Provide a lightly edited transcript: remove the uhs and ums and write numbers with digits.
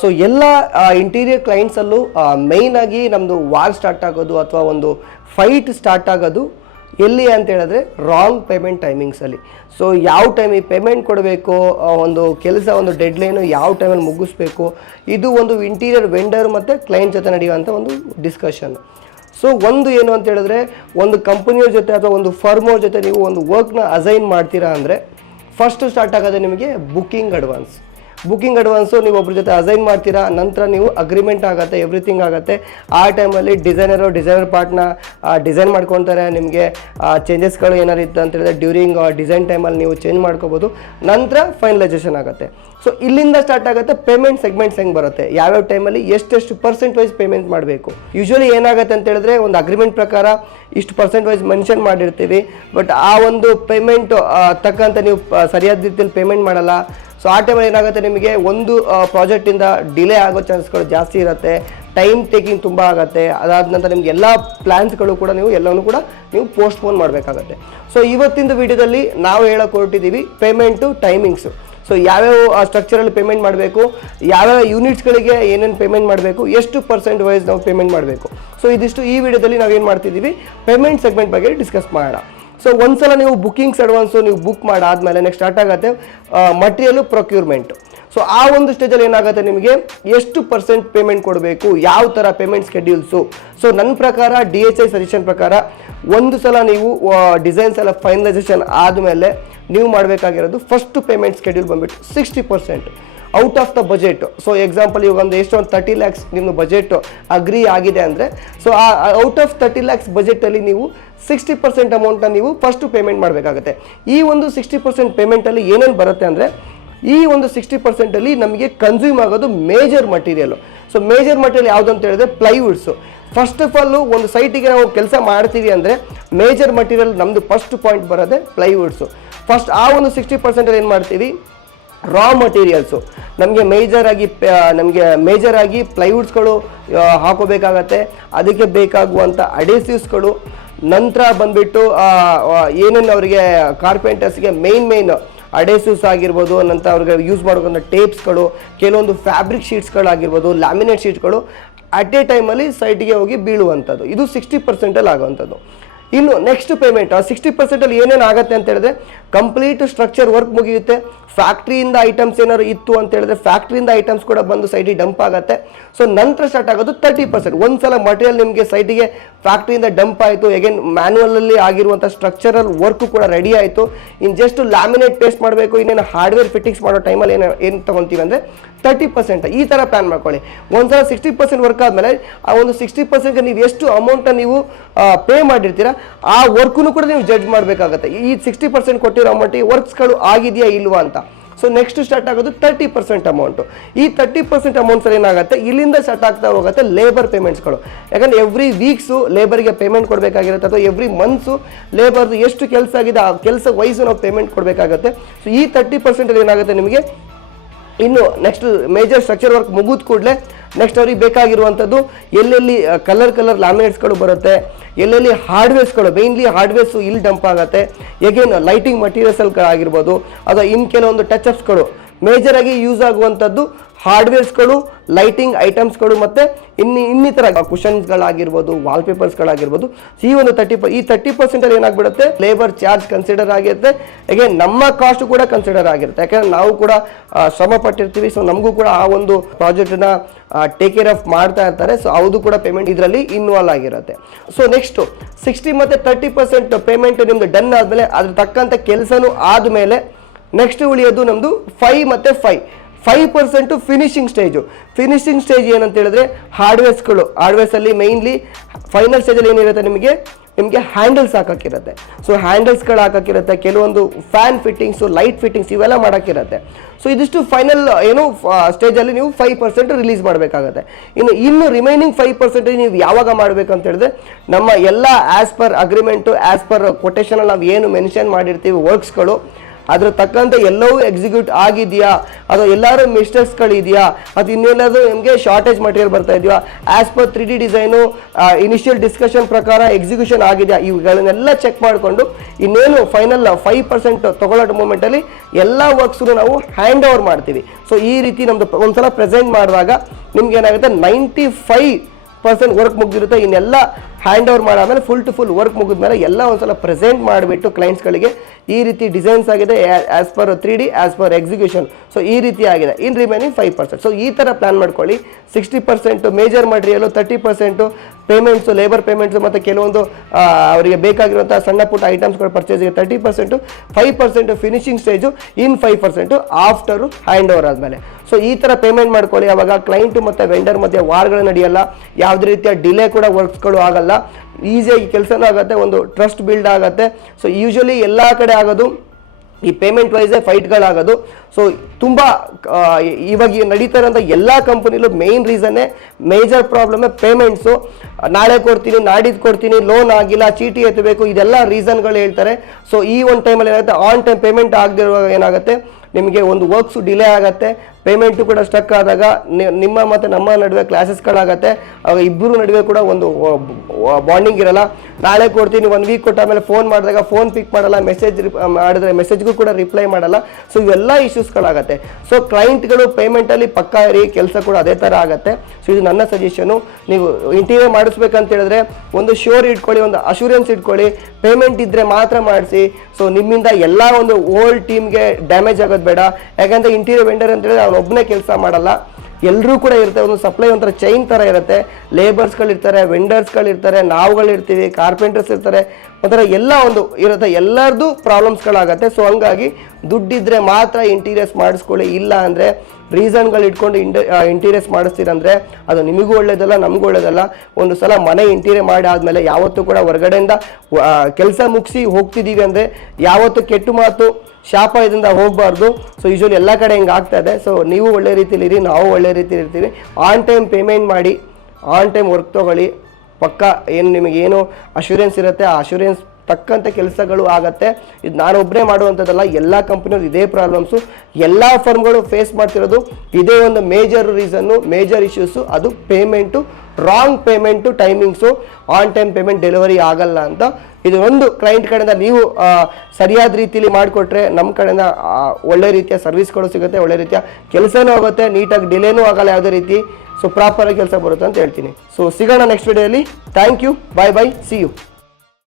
So ಎಲ್ಲ interior ಕ್ಲೈಂಟ್ಸಲ್ಲೂ main ಆಗಿ ನಮ್ಮದು ವಾರ್ ಸ್ಟಾರ್ಟ್ ಆಗೋದು ಅಥವಾ ಒಂದು ಫೈಟ್ ಸ್ಟಾರ್ಟ್ ಆಗೋದು ಎಲ್ಲಿ ಅಂತ ಹೇಳಿದ್ರೆ ರಾಂಗ್ ಪೇಮೆಂಟ್ ಟೈಮಿಂಗ್ಸಲ್ಲಿ. ಸೊ ಯಾವ ಟೈಮಿಗೆ ಪೇಮೆಂಟ್ ಕೊಡಬೇಕು, ಒಂದು ಕೆಲಸ ಒಂದು ಡೆಡ್ಲೈನು ಯಾವ ಟೈಮಲ್ಲಿ ಮುಗಿಸ್ಬೇಕು, ಇದು ಒಂದು ಇಂಟೀರಿಯರ್ ವೆಂಡರ್ ಮತ್ತು ಕ್ಲೈಂಟ್ ಜೊತೆ ನಡೆಯುವಂಥ ಒಂದು ಡಿಸ್ಕಷನ್. ಸೊ ಒಂದು ಏನು ಅಂತ ಹೇಳಿದ್ರೆ, ಒಂದು ಕಂಪನಿಯವ್ರ ಜೊತೆ ಅಥವಾ ಒಂದು ಫರ್ಮವ್ರ ಜೊತೆ ನೀವು ಒಂದು ವರ್ಕ್ನ ಅಸೈನ್ ಮಾಡ್ತೀರಾ ಅಂದರೆ ಫಸ್ಟ್ ಸ್ಟಾರ್ಟ್ ಆಗೋದು ನಿಮಗೆ ಬುಕ್ಕಿಂಗ್ ಅಡ್ವಾನ್ಸ್. ಬುಕ್ಕಿಂಗ್ ಅಡ್ವಾನ್ಸು ನೀವು ಒಬ್ಬರ ಜೊತೆ ಅಸೈನ್ ಮಾಡ್ತೀರಾ, ನಂತರ ನೀವು ಅಗ್ರಿಮೆಂಟ್ ಆಗುತ್ತೆ, ಎವ್ರಿಥಿಂಗ್ ಆಗುತ್ತೆ. ಆ ಟೈಮಲ್ಲಿ ಡಿಸೈನರ್ ಪಾರ್ಟ್ನ ಡಿಸೈನ್ ಮಾಡ್ಕೊತಾರೆ. ನಿಮಗೆ ಚೇಂಜಸ್ಗಳು ಏನಾರು ಇತ್ತು ಅಂತ ಹೇಳಿದ್ರೆ ಡ್ಯೂರಿಂಗ್ ಡಿಸೈನ್ ಟೈಮಲ್ಲಿ ನೀವು ಚೇಂಜ್ ಮಾಡ್ಕೋಬೋದು. ನಂತರ ಫೈನಲೈಸೇಷನ್ ಆಗುತ್ತೆ. ಸೊ ಇಲ್ಲಿಂದ ಸ್ಟಾರ್ಟ್ ಆಗುತ್ತೆ ಪೇಮೆಂಟ್ ಸೆಗ್ಮೆಂಟ್ಸ್ ಹೆಂಗೆ ಬರುತ್ತೆ, ಯಾವ್ಯಾವ ಟೈಮಲ್ಲಿ ಎಷ್ಟೆಷ್ಟು ಪರ್ಸೆಂಟ್ ವೈಸ್ ಪೇಮೆಂಟ್ ಮಾಡಬೇಕು. ಯೂಶ್ವಲಿ ಏನಾಗುತ್ತೆ ಅಂತ ಹೇಳಿದ್ರೆ ಒಂದು ಅಗ್ರಿಮೆಂಟ್ ಪ್ರಕಾರ ಇಷ್ಟು ಪರ್ಸೆಂಟ್ ವೈಸ್ ಮೆನ್ಷನ್ ಮಾಡಿರ್ತೀವಿ, ಬಟ್ ಆ ಒಂದು ಪೇಮೆಂಟ್ ತಕ್ಕಂಥ ನೀವು ಸರಿಯಾದ ರೀತಿಯಲ್ಲಿ ಪೇಮೆಂಟ್ ಮಾಡಲ್ಲ. ಸೊ ಆ ಟೈಮಲ್ಲಿ ಏನಾಗುತ್ತೆ, ನಿಮಗೆ ಒಂದು ಪ್ರಾಜೆಕ್ಟಿಂದ ಡಿಲೇ ಆಗೋ ಚಾನ್ಸ್ಗಳು ಜಾಸ್ತಿ ಇರುತ್ತೆ, ಟೈಮ್ ಟೇಕಿಂಗ್ ತುಂಬ ಆಗುತ್ತೆ. ಅದಾದ ನಂತರ ನಿಮ್ಗೆ ಎಲ್ಲ ಪ್ಲ್ಯಾನ್ಸ್ಗಳು ಕೂಡ ಎಲ್ಲವೂ ಕೂಡ ನೀವು ಪೋಸ್ಟ್ಪೋನ್ ಮಾಡಬೇಕಾಗತ್ತೆ. ಸೊ ಇವತ್ತಿನ ವಿಡಿಯೋದಲ್ಲಿ ನಾವು ಹೇಳೋಕೆ ಹೊರಟಿದ್ದೀವಿ ಪೇಮೆಂಟು ಟೈಮಿಂಗ್ಸು. ಸೊ ಯಾವ್ಯಾವ ಸ್ಟ್ರಕ್ಚರಲ್ಲಿ ಪೇಮೆಂಟ್ ಮಾಡಬೇಕು, ಯಾವ್ಯಾವ ಯೂನಿಟ್ಸ್ಗಳಿಗೆ ಏನೇನು ಪೇಮೆಂಟ್ ಮಾಡಬೇಕು, ಎಷ್ಟು ಪರ್ಸೆಂಟ್ ವೈಸ್ ನಾವು ಪೇಮೆಂಟ್ ಮಾಡಬೇಕು. ಸೊ ಇದಿಷ್ಟು ಈ ವಿಡಿಯೋದಲ್ಲಿ ನಾವೇನು ಮಾಡ್ತಿದ್ದೀವಿ, ಪೇಮೆಂಟ್ ಸೆಗ್ಮೆಂಟ್ ಬಗ್ಗೆ ಡಿಸ್ಕಸ್ ಮಾಡೋಣ. ಸೊ ಒಂದ್ಸಲ ನೀವು ಬುಕ್ಕಿಂಗ್ಸ್ ಅಡ್ವಾನ್ಸು ನೀವು ಬುಕ್ ಮಾಡಾದ್ಮೇಲೆ ನೆಕ್ಸ್ಟ್ ಸ್ಟಾರ್ಟ್ ಆಗುತ್ತೆ ಮಟೀರಿಯಲು ಪ್ರೊಕ್ಯೂರ್ಮೆಂಟು. ಸೊ ಆ ಒಂದು ಸ್ಟೇಜಲ್ಲಿ ಏನಾಗುತ್ತೆ, ನಿಮಗೆ ಎಷ್ಟು ಪರ್ಸೆಂಟ್ ಪೇಮೆಂಟ್ ಕೊಡಬೇಕು, ಯಾವ ಥರ ಪೇಮೆಂಟ್ ಸ್ಕೆಡ್ಯೂಲ್ಸು. ಸೊ ನನ್ನ ಪ್ರಕಾರ DHI ಸಜೆಷನ್ ಪ್ರಕಾರ ಒಂದು ಸಲ ನೀವು ಡಿಸೈನ್ಸ್ ಎಲ್ಲ ಫೈನಲೈಸೇಷನ್ ಆದಮೇಲೆ ನೀವು ಮಾಡಬೇಕಾಗಿರೋದು ಫಸ್ಟ್ ಪೇಮೆಂಟ್ ಸ್ಕೆಡ್ಯೂಲ್ ಬಂದುಬಿಟ್ಟು 60% out of the budget. So example ಇವಾಗ ಒಂದು ಎಷ್ಟು ಒಂದು 30 lakhs ನಿಮ್ಮ ಬಜೆಟ್ ಅಗ್ರಿ ಆಗಿದೆ ಅಂದರೆ, ಸೊ ಆ ಔಟ್ ಆಫ್ 30 lakhs ಬಜೆಟಲ್ಲಿ ನೀವು 60% ಅಮೌಂಟ್ನ ನೀವು ಫಸ್ಟು ಪೇಮೆಂಟ್ ಮಾಡಬೇಕಾಗುತ್ತೆ. ಈ ಒಂದು 60% ಪೇಮೆಂಟಲ್ಲಿ ಏನೇನು ಬರುತ್ತೆ ಅಂದರೆ, ಈ ಒಂದು 60%ಅಲ್ಲಿ ನಮಗೆ ಕನ್ಸ್ಯೂಮ್ ಆಗೋದು major material. So major material ಯಾವುದು ಅಂತ ಹೇಳಿದ್ರೆ ಪ್ಲೈವುಡ್ಸು. ಫಸ್ಟ್ ಆಫ್ ಆಲು ಒಂದು ಸೈಟಿಗೆ ನಾವು ಕೆಲಸ ಮಾಡ್ತೀವಿ ಅಂದರೆ ಮೇಜರ್ ಮಟೀರಿಯಲ್ ನಮ್ಮದು ಫಸ್ಟ್ ಪಾಯಿಂಟ್ ಬರೋದೆ ಪ್ಲೈವುಡ್ಸು. ಫಸ್ಟ್ ಆ ಒಂದು 60% ಏನು ಮಾಡ್ತೀವಿ, ರಾ ಮಟೀರಿಯಲ್ಸು. ನಮಗೆ ಮೇಜರ್ ಆಗಿ ಪ್ಲೈವುಡ್ಸ್ಗಳು ಹಾಕೋಬೇಕಾಗತ್ತೆ, ಅದಕ್ಕೆ ಬೇಕಾಗುವಂಥ ಅಡೇಸಿವ್ಸ್ಗಳು. ನಂತರ ಬಂದುಬಿಟ್ಟು ಏನೇನು ಅವರಿಗೆ ಕಾರ್ಪೆಂಟರ್ಸ್ಗೆ ಮೇನ್ ಅಡೇಸಿವ್ಸ್ ಆಗಿರ್ಬೋದು, ನಂತರ ಅವ್ರಿಗೆ ಯೂಸ್ ಮಾಡೋವಂಥ ಟೇಪ್ಸ್ಗಳು, ಕೆಲವೊಂದು ಫ್ಯಾಬ್ರಿಕ್ ಶೀಟ್ಸ್ಗಳಾಗಿರ್ಬೋದು, ಲ್ಯಾಮಿನೇಟ್ ಶೀಟ್ಗಳು ಅಟ್ ಎ ಟೈಮಲ್ಲಿ ಸೈಟಿಗೆ ಹೋಗಿ ಬೀಳುವಂಥದ್ದು. ಇದು 60%ಅಲ್ಲಿ ಆಗುವಂಥದ್ದು. ಇನ್ನು ನೆಕ್ಸ್ಟ್ ಪೇಮೆಂಟ್ 60%ಅಲ್ಲಿ ಏನೇನು ಆಗುತ್ತೆ ಅಂತ ಹೇಳಿದ್ರೆ, ಕಂಪ್ಲೀಟ್ ಸ್ಟ್ರಕ್ಚರ್ ವರ್ಕ್ ಮುಗಿಯುತ್ತೆ. ಫ್ಯಾಕ್ಟ್ರಿಯಿಂದ ಐಟಮ್ಸ್ ಏನಾದ್ರು ಇತ್ತು ಅಂತ ಹೇಳಿದ್ರೆ ಫ್ಯಾಕ್ಟ್ರಿಯಿಂದ ಐಟಮ್ಸ್ ಕೂಡ ಬಂದು ಸೈಟಿಗೆ ಡಂಪ್ ಆಗುತ್ತೆ. ಸೊ ನಂತರ ಸ್ಟಾರ್ಟ್ ಆಗೋದು 30%. ಒಂದ್ಸಲ ಮಟೀರಿಯಲ್ ನಿಮಗೆ ಸೈಟಿಗೆ ಫ್ಯಾಕ್ಟ್ರಿಯಿಂದ ಡಂಪ್ ಆಯಿತು, ಎಗೇನ್ ಮ್ಯಾನ್ಯುವಲಲ್ಲಿ ಆಗಿರುವಂಥ ಸ್ಟ್ರಕ್ಚರಲ್ ವರ್ಕು ಕೂಡ ರೆಡಿ ಆಯಿತು. ಇನ್ನು ಜಸ್ಟ್ ಲ್ಯಾಮಿನೇಟ್ ಪೇಸ್ಟ್ ಮಾಡಬೇಕು, ಇನ್ನೇನು ಹಾರ್ಡ್ವೇರ್ ಫಿಟ್ಟಿಂಗ್ಸ್ ಮಾಡೋ ಟೈಮಲ್ಲಿ ಏನು ತೊಗೊತೀವಿ ಅಂದರೆ 30%. ಈ ಥರ ಪ್ಲ್ಯಾನ್ ಮಾಡ್ಕೊಳ್ಳಿ. ಒಂದ್ಸಲ 60% ವರ್ಕ್ ಆದಮೇಲೆ ಆ ಒಂದು 60%ಗೆ ನೀವು ಎಷ್ಟು ಅಮೌಂಟನ್ನು ನೀವು ಪೇ ಮಾಡಿರ್ತೀರಾ ಆ ವರ್ಕನ್ನು ಕೂಡ ನೀವು ಜಡ್ಜ್ ಮಾಡಬೇಕಾಗತ್ತೆ. ಈ 60% ಕೊಟ್ಟಿರೋ ಅಮೌಂಟಿಗೆ ವರ್ಕ್ಸ್ಗಳು ಆಗಿದೆಯಾ ಇಲ್ವಾ ಅಂತ. ಸೊ ನೆಕ್ಸ್ಟ್ ಸ್ಟಾರ್ಟ್ ಆಗೋದು 30% ಅಮೌಂಟು. ಈ 30% ಅಮೌಂಟ್ಸಲ್ಲಿ ಏನಾಗುತ್ತೆ, ಇಲ್ಲಿಂದ ಸ್ಟಾರ್ಟ್ ಆಗ್ತಾ ಹೋಗುತ್ತೆ ಲೇಬರ್ ಪೇಮೆಂಟ್ಸ್ಗಳು. ಯಾಕಂದರೆ ಎವ್ರಿ ವೀಕ್ಸು ಲೇಬರ್ಗೆ ಪೇಮೆಂಟ್ ಕೊಡಬೇಕಾಗಿರುತ್ತೆ, ಅಥವಾ ಎವ್ರಿ ಮಂತ್ಸು ಲೇಬರ್ದು ಎಷ್ಟು ಕೆಲಸ ಆಗಿದೆ ಆ ಕೆಲಸ ವೈಸು ನಾವು ಪೇಮೆಂಟ್ ಕೊಡಬೇಕಾಗುತ್ತೆ. ಸೊ ಈ 30% ಏನಾಗುತ್ತೆ ನಿಮಗೆ. ಇನ್ನು ನೆಕ್ಸ್ಟ್ ಮೇಜರ್ ಸ್ಟ್ರಕ್ಚರ್ ವರ್ಕ್ ಮುಗಿದ ಕೂಡಲೇ ನೆಕ್ಸ್ಟ್ ಅವ್ರಿಗೆ ಬೇಕಾಗಿರುವಂಥದ್ದು ಎಲ್ಲೆಲ್ಲಿ ಕಲರ್ ಲ್ಯಾಮಿನೇಟ್ಸ್ಗಳು ಬರುತ್ತೆ, ಎಲ್ಲೆಲ್ಲಿ ಹಾರ್ಡ್ವೇರ್ಸ್ಗಳು, ಮೇಯ್ನ್ಲಿ ಹಾರ್ಡ್ವೇರ್ಸು ಇಲ್ಲಿ ಡಂಪ್ ಆಗುತ್ತೆ. ಎಗೇನ್ ಲೈಟಿಂಗ್ ಮಟೀರಿಯಲ್ಸ್ಗಳಾಗಿರ್ಬೋದು, ಅಥವಾ ಇನ್ನು ಕೆಲವೊಂದು ಟಚ್ಅಪ್ಸ್ಗಳು ಮೇಜರಾಗಿ ಯೂಸ್ ಆಗುವಂಥದ್ದು ಹಾರ್ಡ್ವೇರ್ಸ್ಗಳು, ಲೈಟಿಂಗ್ ಐಟಮ್ಸ್ಗಳು, ಮತ್ತು ಇನ್ನಿತರ ಕುಷನ್ಸ್ಗಳಾಗಿರ್ಬೋದು, ವಾಲ್ಪೇಪರ್ಸ್ಗಳಾಗಿರ್ಬೋದು. ಈ ಒಂದು 30% ಏನಾಗ್ಬಿಡುತ್ತೆ, ಲೇಬರ್ ಚಾರ್ಜ್ ಕನ್ಸಿಡರ್ ಆಗಿರುತ್ತೆ. ಅಗೇನ್ ನಮ್ಮ ಕಾಸ್ಟ್ ಕೂಡ ಕನ್ಸಿಡರ್ ಆಗಿರುತ್ತೆ, ಯಾಕಂದರೆ ನಾವು ಕೂಡ ಶ್ರಮ ಪಟ್ಟಿರ್ತೀವಿ. ಸೊ ನಮಗೂ ಕೂಡ ಆ ಒಂದು ಪ್ರಾಜೆಕ್ಟನ್ನ ಟೇಕ್ ಕೇರ್ ಆಫ್ ಮಾಡ್ತಾ ಇರ್ತಾರೆ. ಸೊ ಅದು ಕೂಡ ಪೇಮೆಂಟ್ ಇದರಲ್ಲಿ ಇನ್ವಾಲ್ವ್ ಆಗಿರುತ್ತೆ. ಸೊ ನೆಕ್ಸ್ಟು 60 ಮತ್ತು 30% ಪೇಮೆಂಟ್ ನಿಮ್ಮದು ಡನ್ ಆದಮೇಲೆ ಅದ್ರ ತಕ್ಕಂಥ ಕೆಲಸನೂ ಆದಮೇಲೆ ನೆಕ್ಸ್ಟ್ ಉಳಿಯೋದು ನಮ್ಮದು 5 ಮತ್ತು 5% ಫಿನಿಶಿಂಗ್ ಸ್ಟೇಜ್ ಏನಂತ ಹೇಳಿದ್ರೆ ಹಾರ್ಡ್ವೇರ್ಸಲ್ಲಿ ಮೇಯ್ನ್ಲಿ ಫೈನಲ್ ಸ್ಟೇಜಲ್ಲಿ ಏನಿರುತ್ತೆ, ನಿಮಗೆ ಹ್ಯಾಂಡಲ್ಸ್ ಹಾಕೋಕ್ಕಿರುತ್ತೆ. ಸೊ ಹ್ಯಾಂಡಲ್ಸ್ಗಳು ಹಾಕೋಕ್ಕಿರುತ್ತೆ, ಕೆಲವೊಂದು ಫ್ಯಾನ್ ಫಿಟ್ಟಿಂಗ್ಸು, ಲೈಟ್ ಫಿಟ್ಟಿಂಗ್ಸ್ ಇವೆಲ್ಲ ಮಾಡೋಕ್ಕಿರುತ್ತೆ. ಸೊ ಇದಿಷ್ಟು ಫೈನಲ್ ಸ್ಟೇಜಲ್ಲಿ ನೀವು 5% ರಿಲೀಸ್ ಮಾಡಬೇಕಾಗುತ್ತೆ. ಇನ್ನು ರಿಮೈನಿಂಗ್ 5% ನೀವು ಯಾವಾಗ ಮಾಡಬೇಕು ಅಂತ ಹೇಳಿದ್ರೆ, ನಮ್ಮ ಎಲ್ಲ as per agreement, as per ಕೊಟೇಷನಲ್ಲಿ ನಾವು ಏನು ಮೆನ್ಷನ್ ಮಾಡಿರ್ತೀವಿ ವರ್ಕ್ಸ್ಗಳು, ಅದ್ರ ತಕ್ಕಂತೆ ಎಲ್ಲವೂ ಎಕ್ಸಿಕ್ಯೂಟ್ ಆಗಿದೆಯಾ, ಅಥವಾ ಎಲ್ಲರೂ ಮಿಸ್ಟೇಕ್ಸ್ಗಳಿದೆಯಾ, ಮತ್ತು ಇನ್ನೇನಾದರೂ ನಿಮಗೆ ಶಾರ್ಟೇಜ್ ಮಟೀರಿಯಲ್ ಬರ್ತಾ ಇದೆಯಾ, as per 3D design initial discussion ಪ್ರಕಾರ ಎಕ್ಸಿಕ್ಯೂಷನ್ ಆಗಿದೆಯಾ, ಇವುಗಳನ್ನೆಲ್ಲ ಚೆಕ್ ಮಾಡಿಕೊಂಡು ಇನ್ನೇನು ಫೈನಲ್ 5% ತಗೊಳ್ಳೋ ಮೂಮೆಂಟಲ್ಲಿ ಎಲ್ಲ ವರ್ಕ್ಸ್ನು ನಾವು ಹ್ಯಾಂಡ್ ಓವರ್ ಮಾಡ್ತೀವಿ. ಸೊ ಈ ರೀತಿ ನಮ್ಮದು ಒಂದ್ಸಲ ಪ್ರೆಸೆಂಟ್ ಮಾಡಿದಾಗ ನಿಮ್ಗೆ ಏನಾಗುತ್ತೆ 95% ವರ್ಕ್ ಮುಗಿದಿರುತ್ತೆ. ಇನ್ನೆಲ್ಲ ಹ್ಯಾಂಡ್ ಓವರ್ ಮಾಡಾದ್ಮೇಲೆ ಫುಲ್ ಟು ಫುಲ್ ವರ್ಕ್ ಮುಗಿದ್ಮೇಲೆ ಎಲ್ಲ ಒಂದ್ಸಲ ಪ್ರೆಸೆಂಟ್ ಮಾಡಿಬಿಟ್ಟು ಕ್ಲೈಂಟ್ಸ್ಗಳಿಗೆ ಈ ರೀತಿ ಡಿಸೈನ್ಸ್ ಆಗಿದೆ, as per 3D as per execution. So ಈ ರೀತಿ ಆಗಿದೆ, ಇನ್ ರಿಮೈನಿಂಗ್ 5%. ಸೊ ಈ ಥರ ಪ್ಲಾನ್ ಮಾಡ್ಕೊಳ್ಳಿ. 60% major material, 30% payments, labour payments, ಮತ್ತು ಕೆಲವೊಂದು ಅವರಿಗೆ ಬೇಕಾಗಿರುವಂಥ ಸಣ್ಣ ಪುಟ್ಟ ಐಟಮ್ಸ್ಗಳ ಪರ್ಚೇಸ್ಗೆ 30%, 5% ಫಿನಿಶಿಂಗ್ ಸ್ಟೇಜು, ಇನ್ 5% ಆಫ್ಟರು ಹ್ಯಾಂಡ್ ಓವರ್ ಆದಮೇಲೆ. ಸೊ ಈ ಥರ ಪೇಮೆಂಟ್ ಮಾಡ್ಕೊಳ್ಳಿ. ಅವಾಗ ಕ್ಲೈಂಟು ಮತ್ತು ವೆಂಡರ್ ಮಧ್ಯೆ ವಾರ್ಗಳು ನಡೆಯಲ್ಲ, ಯಾವುದೇ ರೀತಿಯ ಡಿಲೇ ಕೂಡ ವರ್ಕ್ಸ್ಗಳು ಆಗಲ್ಲ, ಈಸಿಯಾಗಿ ಕೆಲಸನೂ ಆಗುತ್ತೆ, ಒಂದು ಟ್ರಸ್ಟ್ ಬಿಲ್ಡ್ ಆಗುತ್ತೆ. ಸೊ ಯೂಶಲಿ ಎಲ್ಲ ಕಡೆ ಆಗೋದು ಈ ಪೇಮೆಂಟ್ ವೈಸೇ ಫೈಟ್ಗಳಾಗೋದು. ಸೊ ತುಂಬ ಇವಾಗ ನಡೀತಾ ಇರೋಂಥ ಎಲ್ಲ ಕಂಪನಿಲೂ ಮೇಯ್ನ್ ರೀಸನ್ನೇ, ಮೇಜರ್ ಪ್ರಾಬ್ಲಮ್ಮೇ ಪೇಮೆಂಟ್ಸು. ನಾಳೆ ಕೊಡ್ತೀನಿ, ನಾಡಿದ್ದು ಕೊಡ್ತೀನಿ, ಲೋನ್ ಆಗಿಲ್ಲ, ಚೀಟಿ ಎತ್ತಬೇಕು, ಇದೆಲ್ಲ ರೀಸನ್ಗಳು ಹೇಳ್ತಾರೆ. ಸೊ ಈ ಒಂದು ಟೈಮಲ್ಲಿ ಏನಾಗುತ್ತೆ, ಆನ್ ಟೈಮ್ ಪೇಮೆಂಟ್ ಆಗದಿರುವಾಗ ಏನಾಗುತ್ತೆ, ನಿಮಗೆ ಒಂದು ವರ್ಕ್ಸು ಡಿಲೇ ಆಗುತ್ತೆ, ಪೇಮೆಂಟು ಕೂಡ ಸ್ಟಕ್ ಆದಾಗ ನಿಮ್ಮ ಮತ್ತು ನಮ್ಮ ನಡುವೆ ಕ್ಲಾಸಸ್ಗಳಾಗತ್ತೆ. ಆಗ ಇಬ್ಬರು ನಡುವೆ ಕೂಡ ಒಂದು ಬಾಂಡಿಂಗ್ ಇರಲ್ಲ. ನಾಳೆ ಕೊಡ್ತೀನಿ, 1 ವೀಕ್ ಕೊಟ್ಟ ಮೇಲೆ ಫೋನ್ ಮಾಡಿದಾಗ ಫೋನ್ ಪಿಕ್ ಮಾಡಲ್ಲ, ಮೆಸೇಜ್ ಮಾಡಿದ್ರೆ ಮೆಸೇಜ್ಗೂ ಕೂಡ ರಿಪ್ಲೈ ಮಾಡಲ್ಲ. ಸೊ ಇವೆಲ್ಲ ಇಶ್ಯೂಸ್ಗಳಾಗತ್ತೆ. ಸೊ ಕ್ಲೈಂಟ್ಗಳು ಪೇಮೆಂಟಲ್ಲಿ ಪಕ್ಕ ಇರಿ, ಕೆಲಸ ಕೂಡ ಅದೇ ಥರ ಆಗುತ್ತೆ. ಸೊ ಇದು ನನ್ನ ಸಜೆಷನು. ನೀವು ಇಂಟೀರಿಯರ್ ಮಾಡಿಸ್ಬೇಕಂತ ಹೇಳಿದ್ರೆ ಒಂದು ಶೋರ್ ಇಟ್ಕೊಳ್ಳಿ, ಒಂದು ಅಶೂರೆನ್ಸ್ ಇಟ್ಕೊಳ್ಳಿ, ಪೇಮೆಂಟ್ ಇದ್ದರೆ ಮಾತ್ರ ಮಾಡಿಸಿ. ಸೊ ನಿಮ್ಮಿಂದ ಎಲ್ಲ ಒಂದು ಓಲ್ಡ್ ಟೀಮ್ಗೆ ಡ್ಯಾಮೇಜ್ ಆಗೋದು ಬೇಡ. ಯಾಕಂದರೆ ಇಂಟೀರಿಯರ್ ವೆಂಡರ್ ಅಂತ ಹೇಳಿದ್ರೆ ಅವ್ನು ಒಬ್ಬನೇ ಕೆಲಸ ಮಾಡಲ್ಲ, ಎಲ್ಲರೂ ಕೂಡ ಇರುತ್ತೆ. ಒಂದು ಸಪ್ಲೈ ಒಂಥರ ಚೈನ್ ಥರ ಇರುತ್ತೆ. ಲೇಬರ್ಸ್ಗಳಿರ್ತಾರೆ, ವೆಂಡರ್ಸ್ಗಳಿರ್ತಾರೆ, ನಾವುಗಳಿರ್ತೀವಿ, ಕಾರ್ಪೆಂಟರ್ಸ್ ಇರ್ತಾರೆ, ಒಂಥರ ಎಲ್ಲ ಒಂದು ಇರುತ್ತೆ, ಎಲ್ಲರದ್ದು ಪ್ರಾಬ್ಲಮ್ಸ್ಗಳಾಗತ್ತೆ. ಸೊ ಹಂಗಾಗಿ ದುಡ್ಡಿದ್ರೆ ಮಾತ್ರ ಇಂಟೀರಿಯರ್ಸ್ ಮಾಡಿಸ್ಕೊಳ್ಳಿ. ಇಲ್ಲ ಅಂದರೆ ರೀಸನ್ಗಳು ಇಟ್ಕೊಂಡು ಇಂಟೀರಿಯರ್ಸ್ ಮಾಡಿಸ್ತೀರಂದರೆ ಅದು ನಿಮಗೂ ಒಳ್ಳೇದಲ್ಲ, ನಮಗೂ ಒಳ್ಳೇದಲ್ಲ. ಒಂದು ಸಲ ಮನೆ ಇಂಟೀರಿಯರ್ ಮಾಡಿ ಆದಮೇಲೆ ಯಾವತ್ತೂ ಕೂಡ ಹೊರಗಡೆಯಿಂದ ಕೆಲಸ ಮುಗಿಸಿ ಹೋಗ್ತಿದ್ದೀವಿ ಅಂದರೆ ಯಾವತ್ತೂ ಕೆಟ್ಟ ಮಾತು, ಶಾಪ ಇದರಿಂದ ಹೋಗಬಾರ್ದು. ಸೊ ಯೂಶ್ವಲಿ ಎಲ್ಲ ಕಡೆ ಹಿಂಗೆ ಆಗ್ತಾ ಇದೆ. ಸೊ ನೀವು ಒಳ್ಳೆ ರೀತಿಲಿ ಇರಿ, ನಾವು ಒಳ್ಳೆ ರೀತಿಲಿ ಇರ್ತೀವಿ. ಆನ್ ಟೈಮ್ ಪೇಮೆಂಟ್ ಮಾಡಿ, ಆನ್ ಟೈಮ್ ವರ್ಕ್ ತೊಗೊಳ್ಳಿ. ಪಕ್ಕ ಏನು ನಿಮಗೇನು ಅಶ್ಯೂರೆನ್ಸ್ ಇರುತ್ತೆ, ಆ ಅಶ್ಯೂರೆನ್ಸ್ ತಕ್ಕಂಥ ಕೆಲಸಗಳು ಆಗತ್ತೆ. ಇದು ನಾನು ಒಬ್ಬರೇ ಮಾಡುವಂಥದ್ದಲ್ಲ, ಎಲ್ಲ ಕಂಪ್ನಿಯವ್ರು ಇದೇ ಪ್ರಾಬ್ಲಮ್ಸು, ಎಲ್ಲ ಫರ್ಮ್ಗಳು ಫೇಸ್ ಮಾಡ್ತಿರೋದು ಇದೇ ಒಂದು ಮೇಜರ್ ರೀಸನ್ನು, ಮೇಜರ್ ಇಶ್ಯೂಸು. ಅದು payment, wrong payment, timings, on time payment delivery ಆಗಲ್ಲ ಅಂತ. ಇದು ಒಂದು ಕ್ಲೈಂಟ್ ಕಡೆಯಿಂದ ನೀವು ಸರಿಯಾದ ರೀತಿಯಲ್ಲಿ ಮಾಡಿಕೊಟ್ರೆ ನಮ್ಮ ಕಡೆಯಿಂದ ಒಳ್ಳೆ ರೀತಿಯ ಸರ್ವಿಸ್ಗಳು ಸಿಗುತ್ತೆ, ಒಳ್ಳೆ ರೀತಿಯ ಕೆಲಸನೂ ಆಗುತ್ತೆ, ನೀಟಾಗಿ ಡಿಲೇನೂ ಆಗಲ್ಲ ಯಾವುದೇ ರೀತಿ. ಸೊ ಪ್ರಾಪರಾಗಿ ಕೆಲಸ ಬರುತ್ತೆ ಅಂತ ಹೇಳ್ತೀನಿ. ಸೊ ಸಿಗೋಣ ನೆಕ್ಸ್ಟ್ ವಿಡಿಯೋಲಿ. Thank you, bye bye, see you.